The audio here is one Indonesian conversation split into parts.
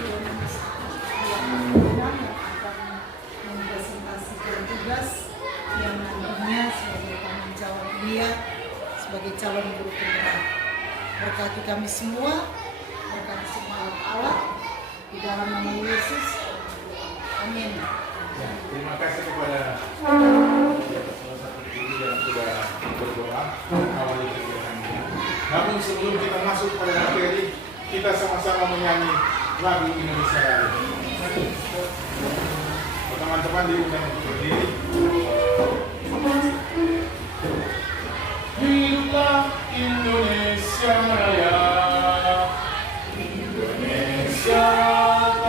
yang menang yang akan mempresentasikan tugas yang nantinya sebagai tanggung jawab dia sebagai calon guru penggerak. Berkati kami semua, berkati semua alat-alat di dalam nama Yesus. Amin. Ya, terima kasih kepada salah satu guru yang sudah berdoa awali kegiatan ini. Namun sebelum kita masuk pada materi, kita sama-sama menyanyi lagu Indonesia Raya. Teman-teman diundang untuk berdiri. Hiduplah Indonesia Raya, Indonesia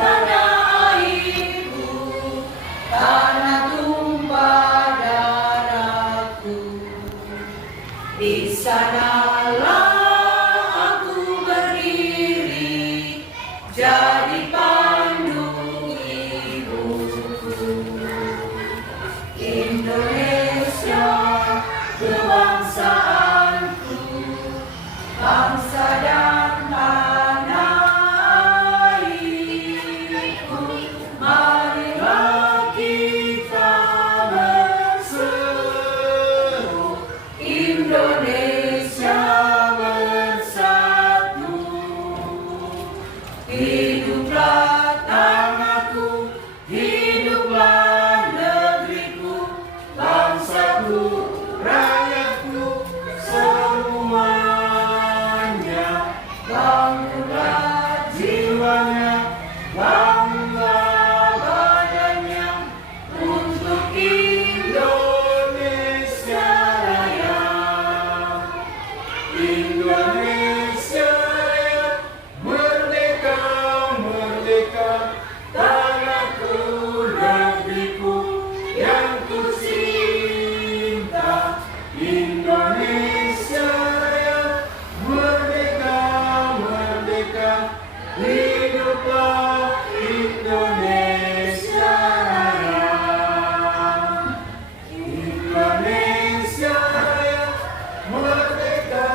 Tanah airku, tanah tumpah darahku, di sanalah aku berdiri, jadi pandu ibuku. Indonesia kebangsaanku, bangsa dan tanah airku. Marilah kita berseru, Indonesia bersatu. Hiduplah tanahku, hiduplah negeriku, bangsaku, rakyatku, semuanya. Bangunlah jiwanya, bangunlah badannya, untuk Indonesia Raya. Indonesia Raya, merdeka, merdeka, tanahku, negeriku yang ku cinta. Indonesia Raya, merdeka, merdeka, hiduplah Indonesia Raya. Indonesia Raya, merdeka,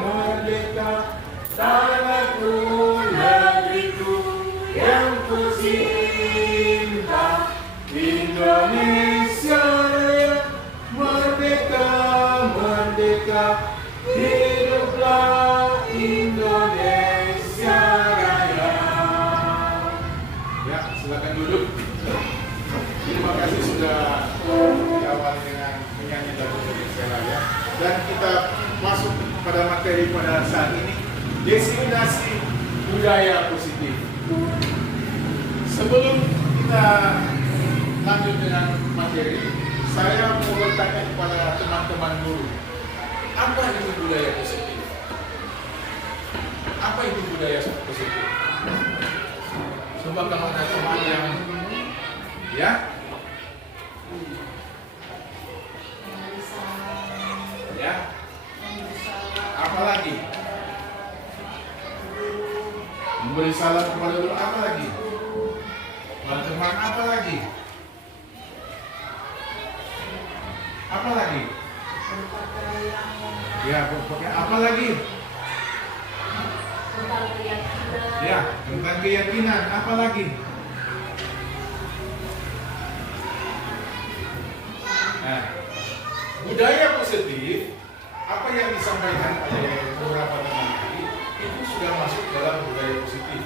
merdeka, tanahku, negeriku yang ku cinta. Indonesia Raya, merdeka, merdeka, hiduplah Indonesia Raya. Ya, silakan duduk. Terima kasih sudah diawali dengan menyanyi lagu Indonesia Raya. Dan kita masuk pada materi pada saat ini, destinasi budaya positif. Sebelum kita lanjut dengan materi, saya mau bertanya kepada teman-teman guru, apa itu budaya positif? Apa itu budaya positif? Coba kalau ada teman yang, ya, ya, apa lagi? Memberi salam kepada guru, apa lagi? Teman apa lagi? Apa lagi? Ya, berpakaian apa lagi? Ya, tentang keyakinan, apa lagi? Nah, budaya positif, apa yang disampaikan oleh beberapa teman tadi, itu sudah masuk dalam budaya positif.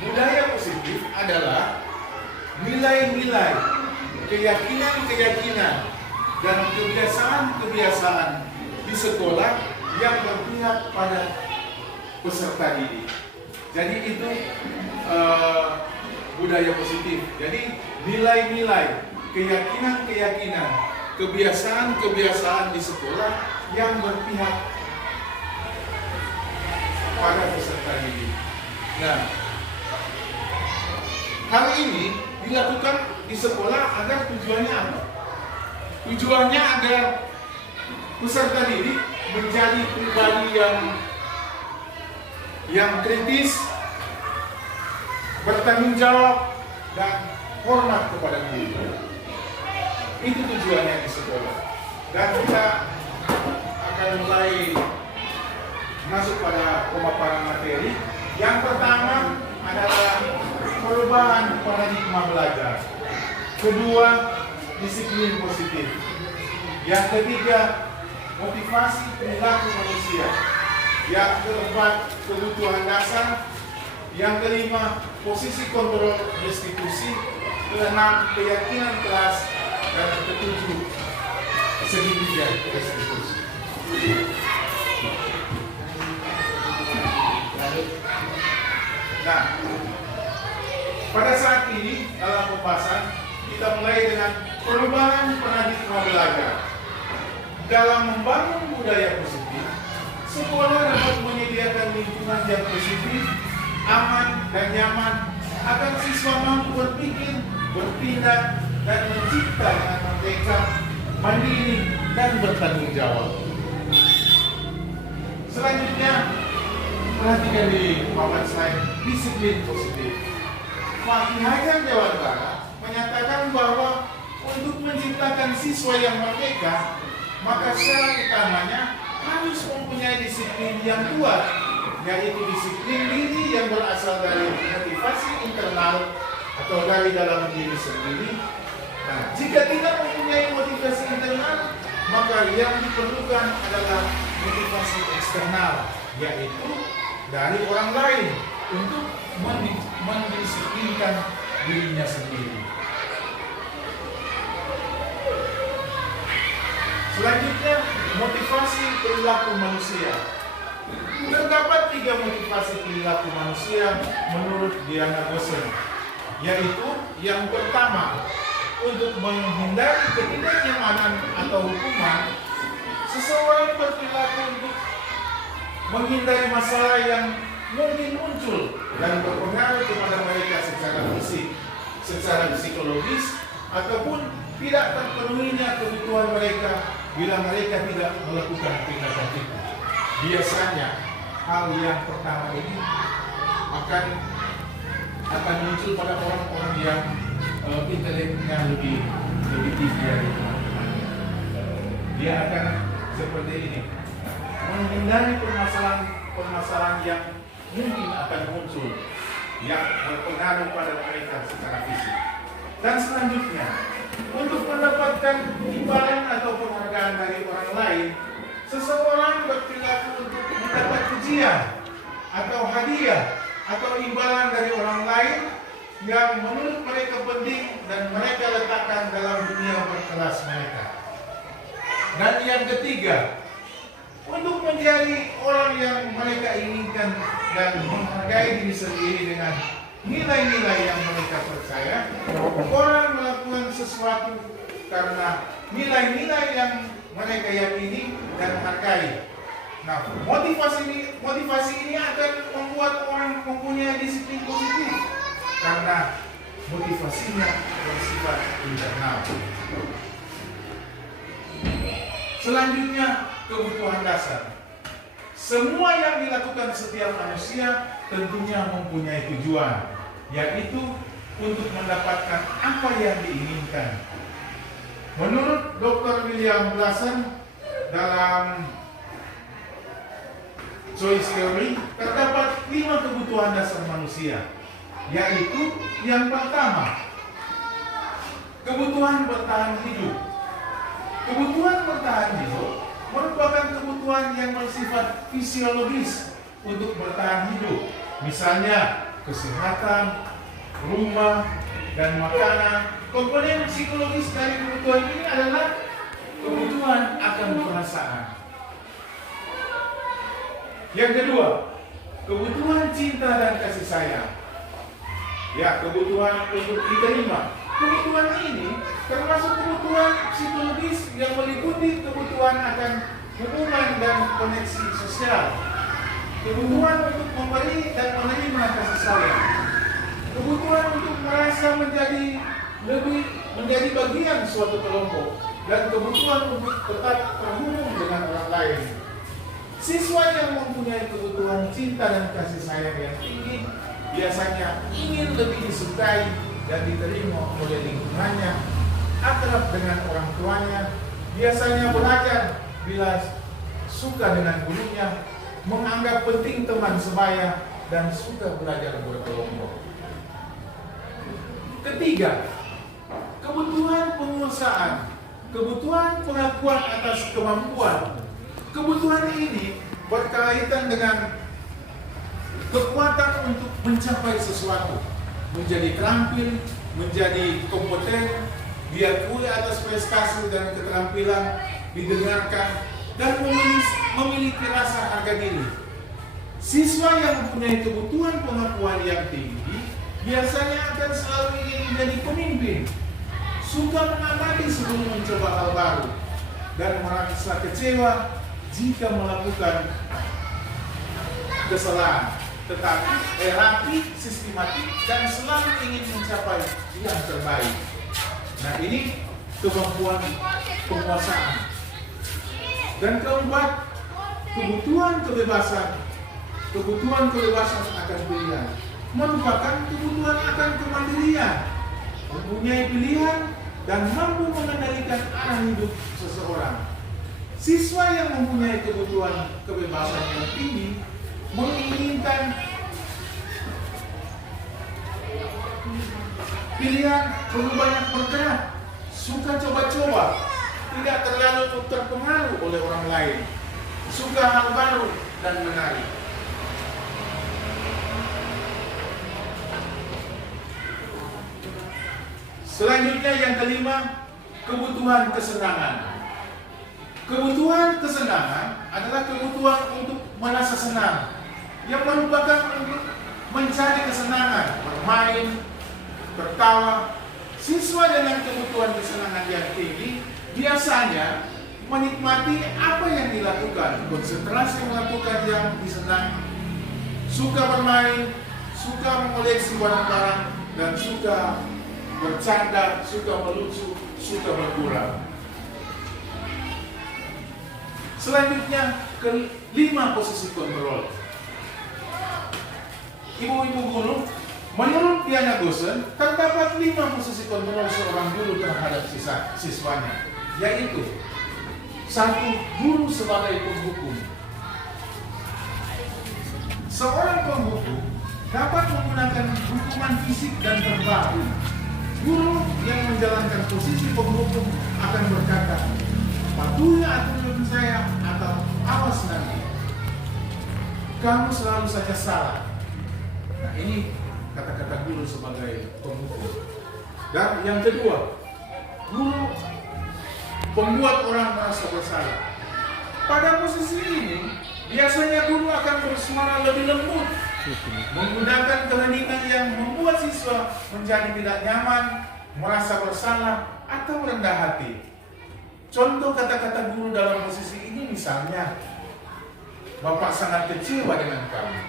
Budaya positif adalah nilai-nilai, keyakinan-keyakinan, dan kebiasaan-kebiasaan di sekolah yang berpihak pada peserta didik. Jadi itu budaya positif. Jadi nilai-nilai, keyakinan-keyakinan, kebiasaan-kebiasaan di sekolah yang berpihak pada peserta didik. Nah, hal ini dilakukan di sekolah agar tujuannya apa? Tujuannya agar peserta didik menjadi pribadi yang kritis, bertanggung jawab, dan hormat kepada guru. Itu tujuannya di sekolah. Dan kita akan mulai masuk pada pemaparan materi. Yang pertama adalah perubahan paradigma belajar. Kedua, disiplin positif. Yang ketiga, motivasi perilaku manusia. Yang keempat, kebutuhan dasar. Yang kelima, posisi kontrol restitusi. Keenam, keyakinan kelas. Dan ketujuh, segitiga restitusi. Nah, pada saat ini dalam pembahasan kita mulai dengan perubahan paradigma belajar. Dalam membangun budaya positif, sekolah dapat menyediakan lingkungan yang positif, aman dan nyaman agar siswa mampu berpikir, bertindak, dan mencipta dengan merdeka, mandiri, dan bertanggung jawab. Selanjutnya, perhatikan di papan slide disiplin positif. Pak Ki Hajar Dewantara menyatakan bahwa untuk menciptakan siswa yang merdeka, maka syarat utamanya harus mempunyai disiplin yang kuat, yaitu disiplin diri yang berasal dari motivasi internal atau dari dalam diri sendiri. Nah, jika tidak mempunyai motivasi internal, maka yang diperlukan adalah motivasi eksternal, yaitu dari orang lain untuk mendisiplinkan dirinya sendiri. Selanjutnya, motivasi perilaku manusia. Terdapat 3 motivasi perilaku manusia menurut Diana Gosen, yaitu yang pertama, untuk menghindari ketidaknyamanan atau hukuman, seseorang berperilaku untuk menghindari masalah yang mungkin muncul dan berpengaruh kepada mereka secara fisik, secara psikologis, ataupun tidak terpenuhinya kebutuhan mereka bila mereka tidak melakukan tindakan itu. Biasanya hal yang pertama ini akan muncul pada orang-orang yang inteleknya lebih tinggi dari teman-temannya. Dia akan seperti ini, menghindari permasalahan yang mungkin akan muncul yang berpengaruh pada mereka secara fisik. Dan selanjutnya, untuk mendapatkan imbalan atau penghargaan dari orang lain, seseorang berperilaku untuk mendapat pujian atau hadiah atau imbalan dari orang lain yang menurut mereka penting dan mereka letakkan dalam dunia berkelas mereka. Dan yang ketiga, untuk menjadi orang yang mereka inginkan dan menghargai diri sendiri dengan nilai-nilai yang mereka percaya, orang melakukan sesuatu karena nilai-nilai yang mereka yakini dan hargai. Nah, motivasi ini akan membuat orang mempunyai disiplin positif karena motivasinya bersifat internal. Selanjutnya, kebutuhan dasar. Semua yang dilakukan setiap manusia tentunya mempunyai tujuan, yaitu untuk mendapatkan apa yang diinginkan. Menurut Dr. William Blasen dalam Choice Theory, terdapat 5 kebutuhan dasar manusia, yaitu yang pertama, kebutuhan bertahan hidup. Kebutuhan bertahan hidup merupakan kebutuhan yang bersifat fisiologis untuk bertahan hidup. Misalnya, kesehatan, rumah, dan makanan. Komponen psikologis dari kebutuhan ini adalah kebutuhan akan perasaan. Yang kedua, kebutuhan cinta dan kasih sayang. Ya, kebutuhan untuk diterima. Kebutuhan ini termasuk kebutuhan psikologis yang meliputi kebutuhan akan hubungan dan koneksi sosial. Kebutuhan untuk memberi dan menerima kasih sayang. Kebutuhan untuk merasa menjadi bagian suatu kelompok, dan kebutuhan untuk tetap terhubung dengan orang lain. Siswa yang mempunyai kebutuhan cinta dan kasih sayang yang tinggi biasanya ingin lebih disukai dan diterima oleh lingkungannya, akrab dengan orang tuanya, biasanya belajar bila suka dengan gurunya, menganggap penting teman sebaya, dan suka belajar berkelompok. Ketiga, kebutuhan penguasaan, kebutuhan pengakuan atas kemampuan. Kebutuhan ini berkaitan dengan kekuatan untuk mencapai sesuatu, menjadi terampil, menjadi kompeten, diakui atas prestasi dan keterampilan, didengarkan, dan memiliki rasa harga diri. Siswa yang mempunyai kebutuhan pengakuan yang tinggi biasanya akan selalu ingin menjadi pemimpin, suka mengamati sebelum mencoba hal baru, dan merasa kecewa jika melakukan kesalahan, tetapi rapi, sistematik, dan selalu ingin mencapai yang terbaik. Nah, ini kemampuan penguasaan. Dan keempat, kebutuhan kebebasan akan pilihan, merupakan kebutuhan akan kemandirian, mempunyai pilihan, dan mampu mengendalikan arah hidup seseorang. Siswa yang mempunyai kebutuhan kebebasan yang tinggi menginginkan pilihan, perlu banyak bergerak, suka coba-coba, tidak terlalu terpengaruh oleh orang lain, suka hal baru dan menarik. Selanjutnya yang kelima, kebutuhan kesenangan. Kebutuhan kesenangan adalah kebutuhan untuk merasa senang, yang merupakan untuk mencari kesenangan, bermain, tertawa. Siswa dengan kebutuhan kesenangan yang tinggi biasanya menikmati apa yang dilakukan, konsentrasi melakukan yang disenangi, suka bermain, suka mengoleksi barang-barang, dan suka bercanda, suka melucu, suka bergurau. Selanjutnya, kelima, posisi kontrol. Ibu-ibu guru, menurut Diana Gosen, terdapat 5 posisi kontrol seorang guru terhadap siswanya, yaitu 1. Guru sebagai penghukum. Seorang penghukum dapat menggunakan hukuman fisik dan verbal. Guru yang menjalankan posisi penghukum akan berkata, "Patuhi aturan saya," atau "Awas nanti, kamu selalu saja salah." Nah, ini kata-kata guru sebagai penghukum. Dan yang kedua, guru membuat orang merasa bersalah. Pada posisi ini, biasanya guru akan bersuara lebih lembut, menggunakan keheningan yang membuat siswa menjadi tidak nyaman, merasa bersalah, atau rendah hati. Contoh kata-kata guru dalam posisi ini misalnya, "Bapak sangat kecewa dengan kamu.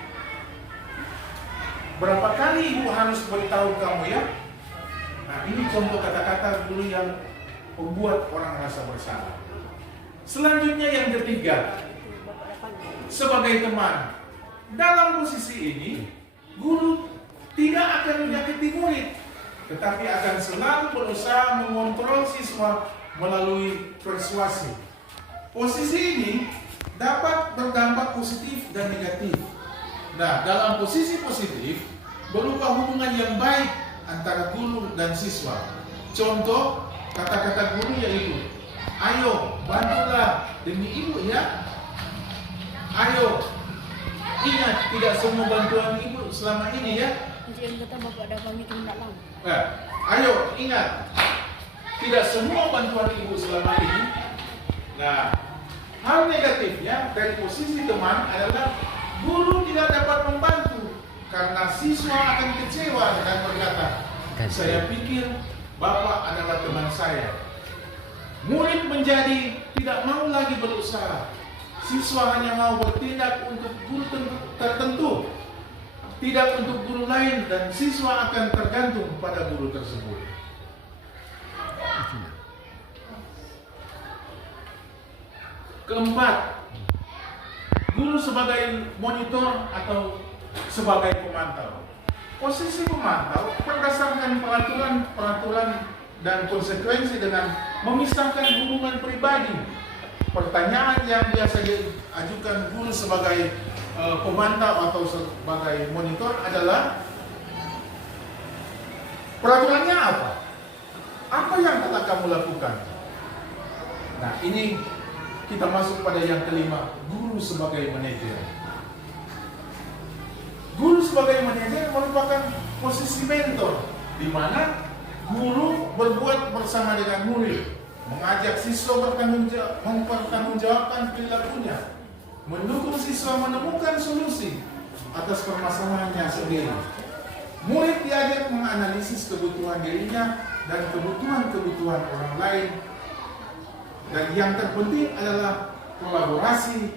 Berapa kali ibu harus beritahu kamu ya?" Nah, ini contoh kata-kata guru yang membuat orang merasa bersalah. Selanjutnya yang ketiga, sebagai teman. Dalam posisi ini, guru tidak akan menyakiti murid, tetapi akan selalu berusaha mengontrol siswa melalui persuasi. Posisi ini dapat berdampak positif dan negatif. Nah, dalam posisi positif berupa hubungan yang baik antara guru dan siswa. Contoh kata-kata guru yaitu, "Ayo, bantulah demi ibu ya. Ayo, ingat tidak semua bantuan ibu selama ini ya. Ayo, ingat tidak semua bantuan ibu selama ini." Nah, hal negatifnya dari posisi teman adalah guru tidak dapat membantu karena siswa akan kecewa dan berkata, "Saya pikir Bapak adalah teman saya." Murid menjadi tidak mau lagi berusaha. Siswa hanya mau bertindak untuk guru tertentu, tidak untuk guru lain, dan siswa akan tergantung pada guru tersebut. Keempat, guru sebagai monitor atau sebagai pemantau. Posisi pemantau berdasarkan peraturan dan konsekuensi dengan memisahkan hubungan pribadi. Pertanyaan yang biasa diajukan guru sebagai pemantau atau sebagai monitor adalah, Peraturannya apa? Apa yang telah kamu lakukan? Nah, ini kita masuk pada yang kelima, guru sebagai manajer. Guru sebagai manajer merupakan posisi mentor, di mana guru berbuat bersama dengan murid, mengajak siswa mempertanggungjawabkan perilakunya, mendukung siswa menemukan solusi atas permasalahannya sendiri. Murid diajak menganalisis kebutuhan dirinya dan kebutuhan orang lain. Dan yang terpenting adalah kolaborasi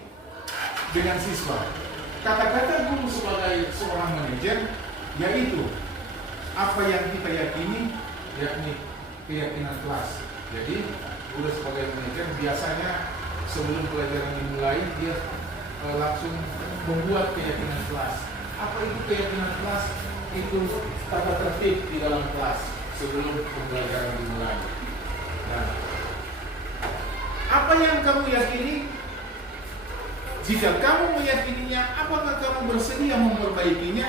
dengan siswa. Kata-kata guru sebagai seorang manajer yaitu apa yang kita yakini, yakni keyakinan kelas. Jadi guru sebagai manajer biasanya sebelum pelajaran dimulai dia langsung membuat keyakinan kelas. Apa itu keyakinan kelas? Itu tata tertib di dalam kelas sebelum pembelajaran dimulai. Nah, apa yang kamu yakini? Jika kamu meyakininya, apakah kamu bersedia memperbaikinya?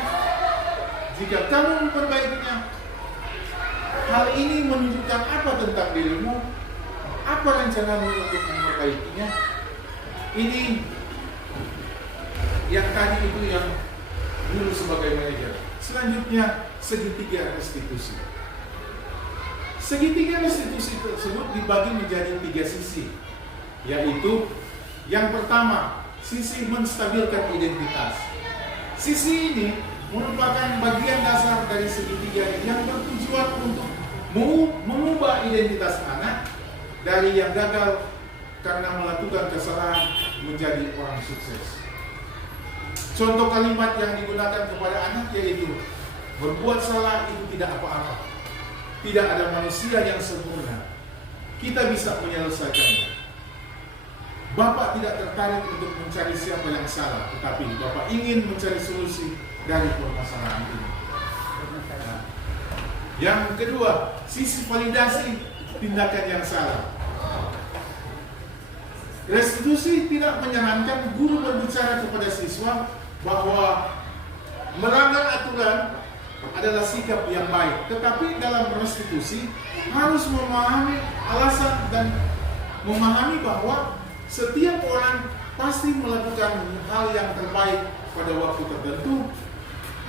Jika kamu memperbaikinya, hal ini menunjukkan apa tentang dirimu? Apa rencanamu untuk memperbaikinya? Ini yang tadi itu yang dulu sebagai manajer. Selanjutnya, segitiga restitusi. Segitiga restitusi tersebut dibagi menjadi 3 sisi, yaitu yang pertama, sisi menstabilkan identitas. Sisi ini merupakan bagian dasar dari segitiga yang bertujuan untuk mengubah identitas anak dari yang gagal karena melakukan kesalahan menjadi orang sukses. Contoh kalimat yang digunakan kepada anak yaitu, berbuat salah itu tidak apa-apa. Tidak ada manusia yang sempurna. Kita bisa menyelesaikannya. Bapak tidak tertarik untuk mencari siapa yang salah, tetapi Bapak ingin mencari solusi dari permasalahan ini. Nah, yang kedua, sisi validasi tindakan yang salah. Restitusi tidak menyarankan guru berbicara kepada siswa bahwa melanggar aturan adalah sikap yang baik, tetapi dalam restitusi harus memahami alasan dan memahami bahwa setiap orang pasti melakukan hal yang terbaik pada waktu tertentu.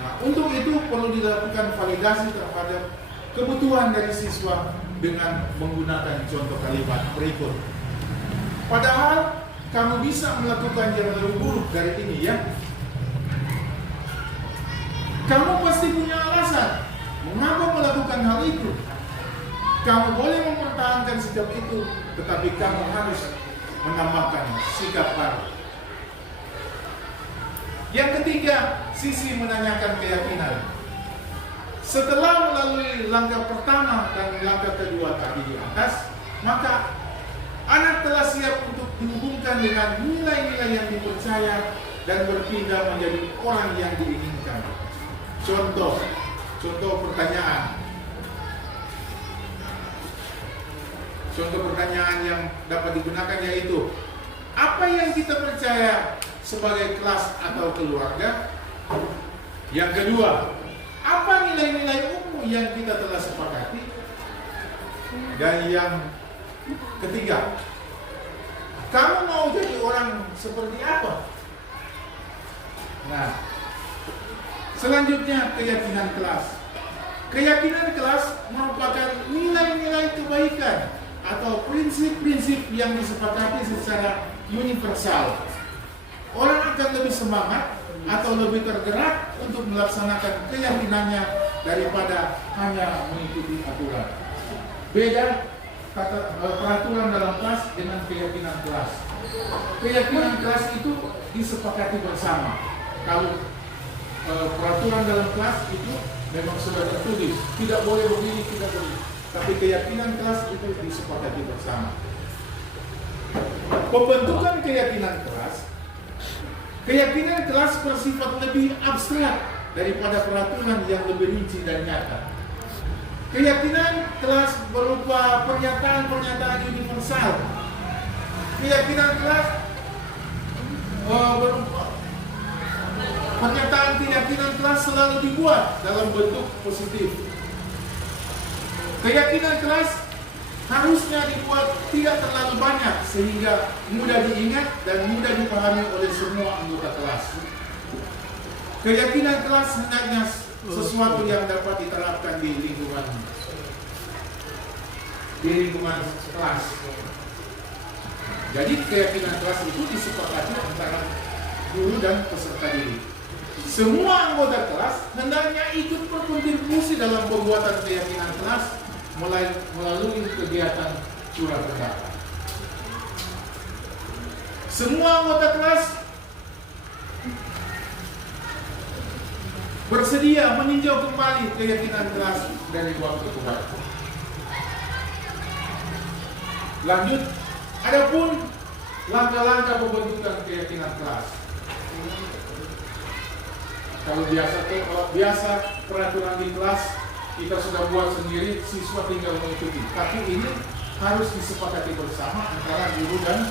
Nah, untuk itu perlu dilakukan validasi terhadap kebutuhan dari siswa dengan menggunakan contoh kalimat berikut. Padahal kamu bisa melakukan yang lebih buruk dari ini ya. Kamu pasti punya alasan mengapa melakukan hal itu. Kamu boleh mempertahankan sikap itu, tetapi kamu harus menambahkan sikap baru. Yang ketiga, sisi menanyakan keyakinan. Setelah melalui langkah pertama dan langkah kedua tadi di atas, maka anak telah siap untuk dihubungkan dengan nilai-nilai yang dipercaya dan berpindah menjadi orang yang diinginkan. Contoh pertanyaan. Contoh pertanyaan yang dapat digunakan yaitu, apa yang kita percaya sebagai kelas atau keluarga? Yang kedua, apa nilai-nilai umum yang kita telah sepakati? Dan yang ketiga, kamu mau jadi orang seperti apa? Nah, selanjutnya keyakinan kelas. Keyakinan kelas merupakan nilai-nilai kebaikan atau prinsip-prinsip yang disepakati secara universal. Orang akan lebih semangat atau lebih tergerak untuk melaksanakan keyakinannya daripada hanya mengikuti aturan. Beda peraturan dalam kelas dengan keyakinan kelas. Keyakinan kelas itu disepakati bersama. Kalau peraturan dalam kelas itu memang sudah tertulis, tidak boleh begini, tidak boleh. Tapi keyakinan kelas itu disepakati bersama. Pembentukan keyakinan kelas bersifat lebih abstrak daripada peraturan yang lebih rinci dan nyata. Keyakinan kelas berupa pernyataan-pernyataan universal. Keyakinan kelas berupa pernyataan keyakinan kelas selalu dibuat dalam bentuk positif. Keyakinan kelas harusnya dibuat tidak terlalu banyak sehingga mudah diingat dan mudah dipahami oleh semua anggota kelas. Keyakinan kelas hendaknya sesuatu yang dapat diterapkan di lingkungan kelas. Jadi keyakinan kelas itu disepakati antara guru dan peserta didik. Semua anggota kelas hendaknya ikut berkontribusi dalam pembuatan keyakinan kelas melalui kegiatan curah pendapat. Semua anggota kelas bersedia meninjau kembali keyakinan kelas dari waktu ke waktu. Lanjut, adapun langkah-langkah pembentukan keyakinan kelas. Kalau biasa peraturan di kelas kita sudah buat sendiri, siswa tinggal mengikuti. Tapi ini harus disepakati bersama antara guru dan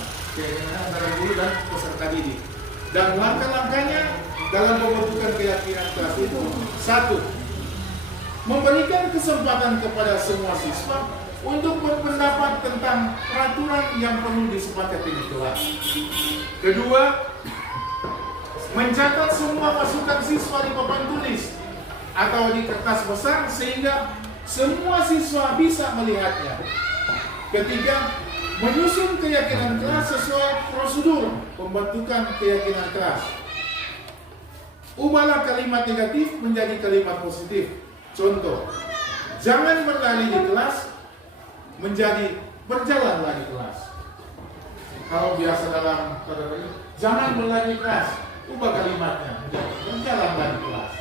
peserta didik. Dan langkah-langkahnya dalam pembentukan keyakinan kelas itu: 1. Memberikan kesempatan kepada semua siswa untuk berpendapat tentang peraturan yang perlu disepakati di kelas. 2. Mencatat semua masukan siswa di papan tulis atau di kertas besar sehingga semua siswa bisa melihatnya. 3. Menyusun keyakinan kelas sesuai prosedur pembentukan keyakinan kelas. Ubahlah kalimat negatif menjadi kalimat positif. Contoh, jangan berlari di kelas menjadi berjalanlah di kelas. Kalau biasa dalam jangan berlari di kelas, ubah kalimatnya menjadi berjalanlah di kelas.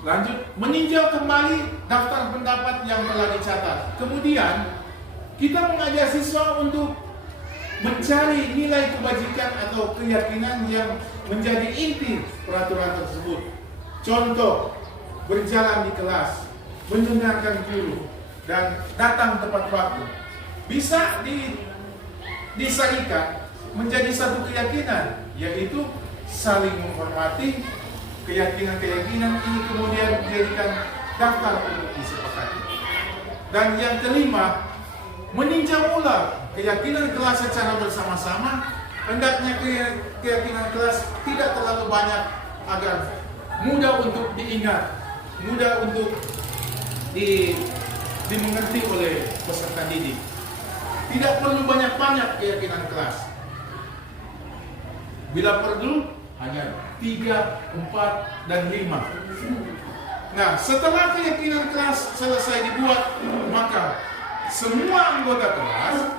Lanjut, meninjau kembali daftar pendapat yang telah dicatat. Kemudian kita mengajak siswa untuk mencari nilai kebajikan atau keyakinan yang menjadi inti peraturan tersebut. Contoh, berjalan di kelas, mendengarkan guru, dan datang tepat waktu. Bisa disarikan menjadi satu keyakinan, yaitu saling menghormati. Keyakinan-keyakinan ini kemudian dijadikan daftar untuk disepakati. Dan yang kelima, meninjau ulang keyakinan kelas secara bersama-sama. Hendaknya keyakinan kelas tidak terlalu banyak agar mudah untuk diingat, mudah untuk dimengerti oleh peserta didik. Tidak perlu banyak-banyak keyakinan kelas. Bila perlu, hanya 3, 4, dan 5. Nah, setelah keyakinan kelas selesai dibuat, maka semua anggota kelas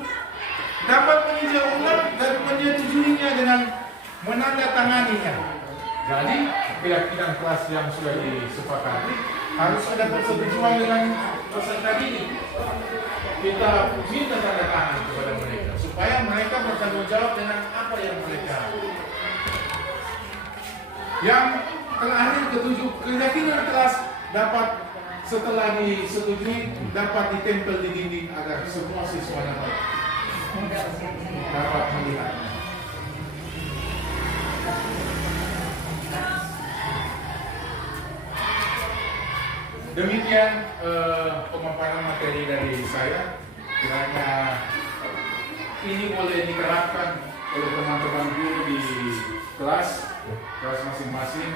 dapat meninjau ulang dan menyetujuinya dengan menandatanganinya. Jadi, keyakinan kelas yang sudah disepakati harus ada persetujuan dengan peserta didik. Kita minta tanda tangan kepada mereka supaya mereka bertanggung jawab dengan apa yang mereka. Yang terakhir, ketujuh, keyakinan kelas dapat setelah disetujui dapat ditempel di dinding agar semua siswa dapat melihatnya. Demikian pemaparan materi dari saya. Kiranya ini boleh diterapkan oleh teman-teman guru di kelas masing-masing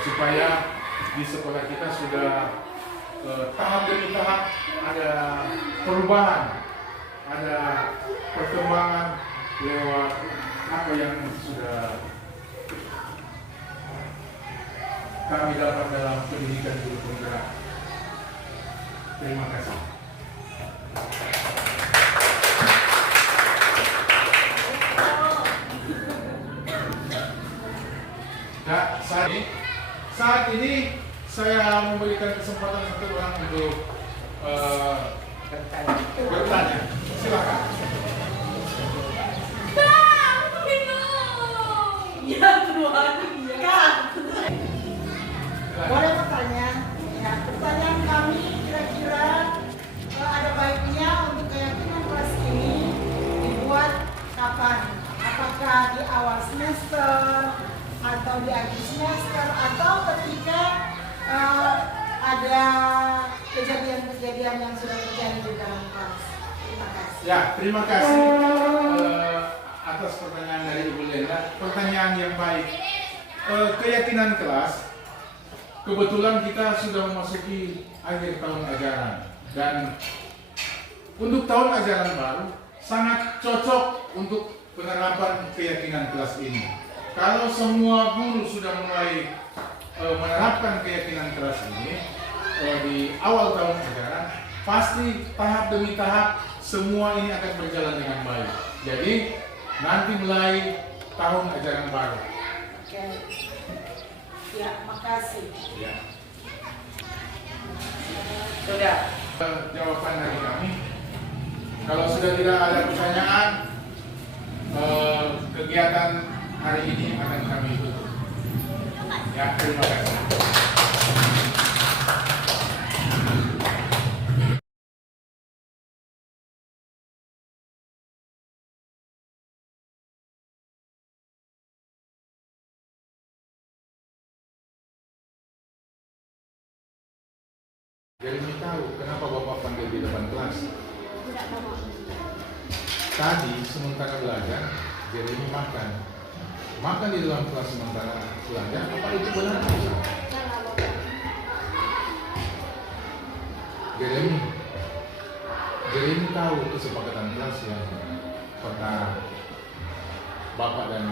supaya di sekolah kita sudah tahap demi tahap ada perubahan, ada perkembangan lewat apa yang sudah kami dapat dalam pendidikan guru penggerak. Terima kasih. Nah, saat ini saya memberikan kesempatan untuk orang untuk bertanya. Silakan. Ya Tuhan, Kak. Boleh bertanya? Ya, pertanyaan kami kira-kira ada baiknya untuk keyakinan kelas ini dibuat kapan? Apakah di awal semester, atau di akhir semester atau ketika ada kejadian-kejadian yang sudah terjadi di dalam kelas. Terima kasih. Ya, terima kasih atas pertanyaan dari Ibu Lenda. Pertanyaan yang baik. Keyakinan kelas, kebetulan kita sudah memasuki akhir tahun ajaran dan untuk tahun ajaran baru sangat cocok untuk penerapan keyakinan kelas ini. Kalau semua guru sudah mulai menerapkan keyakinan kelas ini di awal tahun ajaran, pasti tahap demi tahap semua ini akan berjalan dengan baik. Jadi nanti mulai tahun ajaran baru. Oke. Ya, makasih. Ya. Sudah. Jawaban dari kami. Kalau sudah tidak ada pertanyaan, kegiatan hari ini akan kami tutup. Ya, terima kasih. Jeremy tahu kenapa Bapak panggil di depan kelas? Tadi sementara belajar, Jeremy makan. Makan di dalam kelas sementara belajar, apa itu benar atau salah? Jeremy tahu kesepakatan kelas yang pernah Bapak dan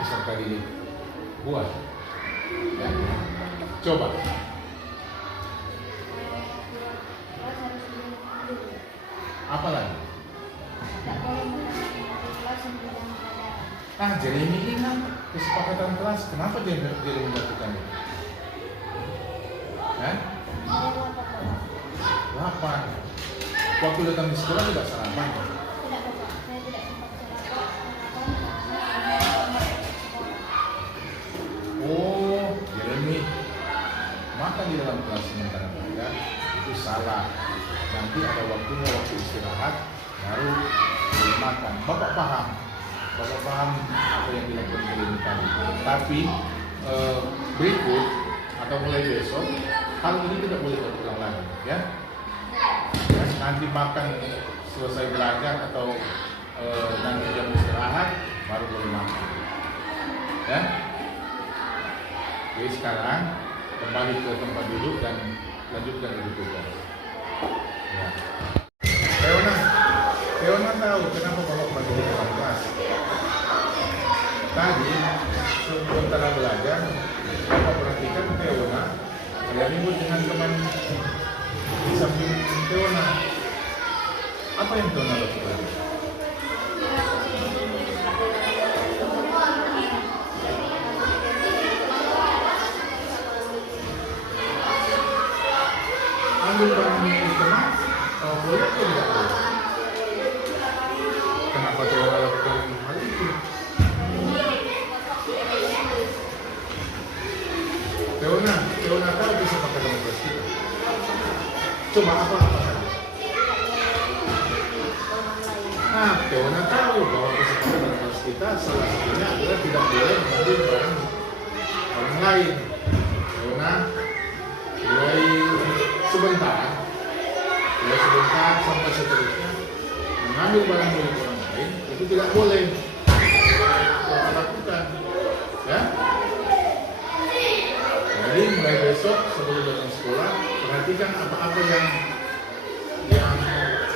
peserta didik buat. Ya. Coba. Apa lagi? Jeremy ingat kesepakatan kelas. Kenapa dia melakukan itu? Lapar. Waktu datang di sekolah tidak sarapan. Oh, Jeremy makan di dalam kelas sementara belajar itu salah. Nanti ada waktunya, waktu istirahat baru boleh makan. Bapak paham apa yang dilakukan Jeremy tadi. Tapi berikut atau mulai besok hal ini tidak boleh terulang lagi, ya. Nanti makan selesai belajar atau nanti jam istirahat baru boleh makan, ya. Jadi sekarang kembali ke tempat duduk dan lanjutkan duduk tugas. Ya. Teona tahu kenapa Bapak panggil di depan kelas. Tadi sementara belajar, Bapak perhatikan Teona dia ribut dengan teman di samping Teona. Apa yang Teona lakukan? Ambil barang milik teman, boleh atau tidak boleh? Kenapa Teona lakukan hal itu? Teona tahu kesepakatan kelas kita. Coba apa saja? Teona tahu bahwa kesepakatan kelas kita salah satunya adalah tidak boleh mengambil barang orang lain. Teona mulai sebentar sampai seterusnya mengambil barang milik orang lain itu tidak boleh kita lakukan, ya. Jadi mulai besok sebelum datang sekolah perhatikan apa-apa yang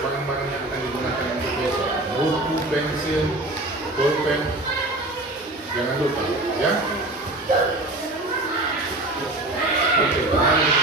barang-barang yang akan digunakan untuk besok, buku, pensil, pulpen, jangan lupa, ya. Oke.